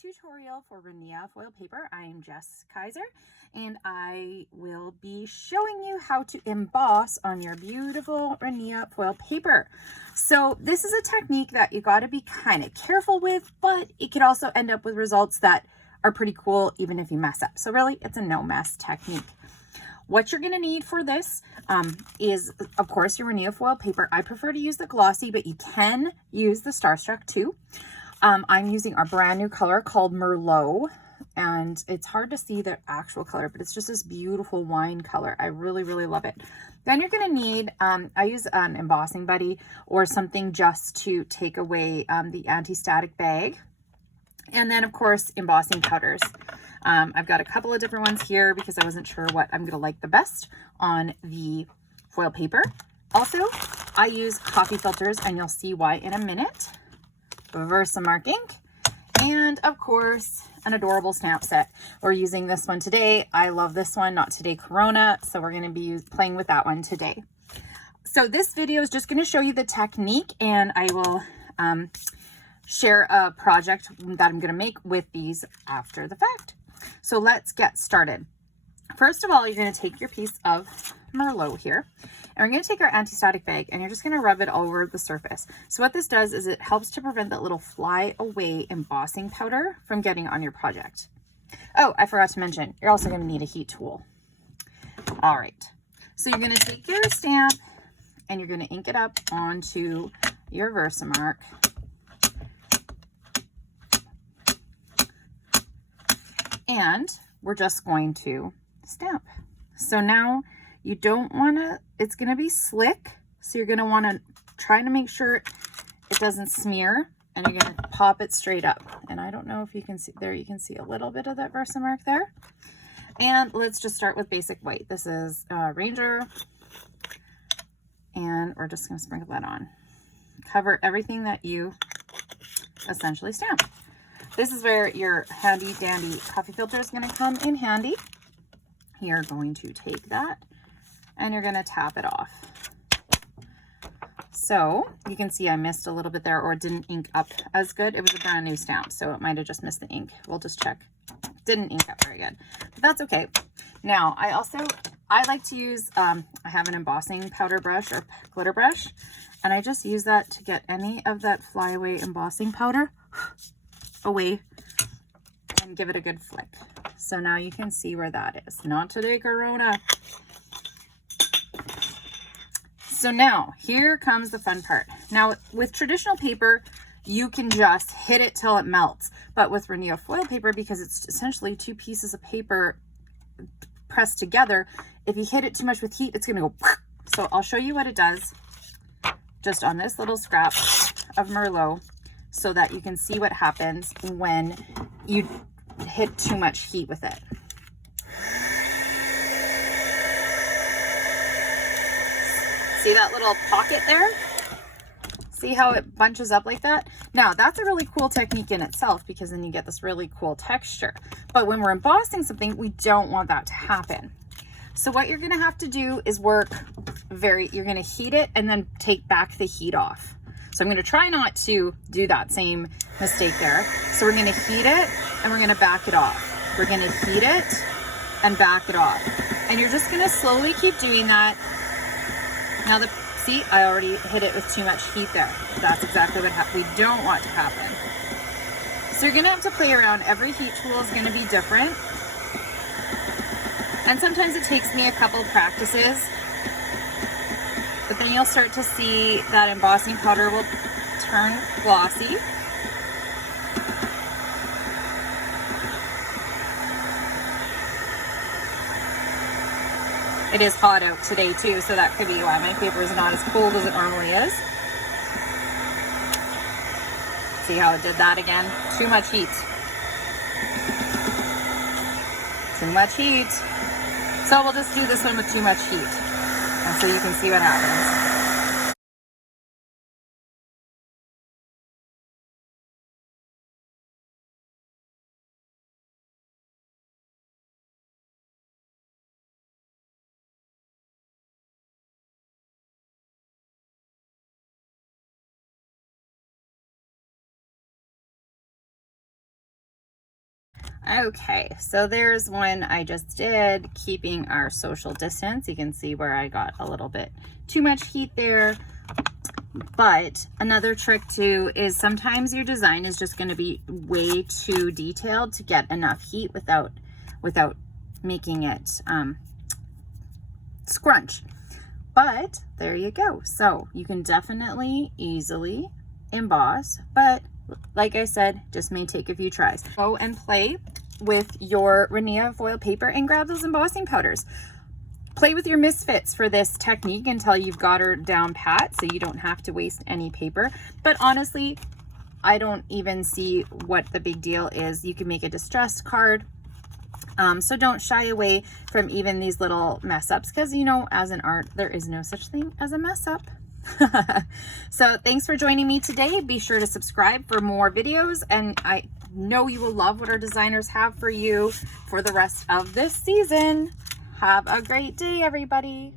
tutorial for Rinea foil paper. I am Jess Kaiser and I will be showing you how to emboss on your beautiful Rinea foil paper. So this is a technique that you got to be kind of careful with, but it could also end up with results that are pretty cool even if you mess up. So really it's a no mess technique. What you're going to need for this is, of course, your Rinea foil paper. I prefer to use the glossy, but you can use the Starstruck too. I'm using our brand new color called Merlot, and it's hard to see the actual color, but it's just this beautiful wine color. I really, really love it. Then you're going to need, I use an embossing buddy or something just to take away the anti-static bag. And then, of course, embossing powders. I've got a couple of different ones here because I wasn't sure what I'm going to like the best on the foil paper. Also, I use coffee filters, and you'll see why in a minute. Versamark ink, and of course, an adorable stamp set. We're using this one today. I love this one, not today Corona, so we're going to be playing with that one today. So this video is just going to show you the technique, and I will share a project that I'm going to make with these after the fact. So let's get started. First of all, you're going to take your piece of Merlot here, and we're going to take our anti-static bag, and you're just going to rub it all over the surface. So what this does is it helps to prevent that little fly away embossing powder from getting on your project. Oh, I forgot to mention, you're also going to need a heat tool. All right, so you're going to take your stamp and you're going to ink it up onto your Versamark. And we're just going to stamp. So now you don't want to, it's going to be slick. So you're going to want to try to make sure it doesn't smear, and you're going to pop it straight up. And I don't know if you can see there, you can see a little bit of that Versamark there. And let's just start with basic white. This is Ranger, and we're just going to sprinkle that on. Cover everything that you essentially stamp. This is where your handy dandy coffee filter is going to come in handy. You're going to take that and you're going to tap it off. So you can see I missed a little bit there, or it didn't ink up as good. It was a brand new stamp, so it might have just missed the ink. We'll just check. Didn't ink up very good, but that's okay. Now I like to use, I have an embossing powder brush or glitter brush, and I just use that to get any of that flyaway embossing powder away and give it a good flick. So now you can see where that is. Not today, Corona. So now here comes the fun part. Now with traditional paper, you can just hit it till it melts. But with Rinea foil paper, because it's essentially two pieces of paper pressed together, if you hit it too much with heat, it's gonna go. So I'll show you what it does just on this little scrap of Merlot, so that you can see what happens when you hit too much heat with it. See that little pocket there? See how it bunches up like that? Now that's a really cool technique in itself, because then you get this really cool texture. But when we're embossing something, we don't want that to happen. So what you're gonna have to do is work you're gonna heat it and then take back the heat off. So I'm going to try not to do that same mistake there. So we're going to heat it and we're going to back it off. We're going to heat it and back it off. And you're just going to slowly keep doing that. Now see, I already hit it with too much heat there. That's exactly what we don't want to happen. So you're going to have to play around. Every heat tool is going to be different. And sometimes it takes me a couple practices. But then you'll start to see that embossing powder will turn glossy. It is hot out today too, so that could be why my paper is not as cold as it normally is. See how it did that again? Too much heat. Too much heat. So we'll just do this one with too much heat. And so you can see what happens. Okay, so there's one I just did, keeping our social distance. You can see where I got a little bit too much heat there. But another trick too is sometimes your design is just going to be way too detailed to get enough heat without making it scrunch. But there you go. So you can definitely easily emboss, but like I said, just may take a few tries. Go and play with your Rinea foil paper and grab those embossing powders. Play with your misfits for this technique until you've got her down pat, so you don't have to waste any paper. But honestly, I don't even see what the big deal is. You can make a distressed card. So don't shy away from even these little mess ups, because you know, as an art, there is no such thing as a mess up. So thanks for joining me today. Be sure to subscribe for more videos, and I know you will love what our designers have for you for the rest of this season. Have a great day, everybody.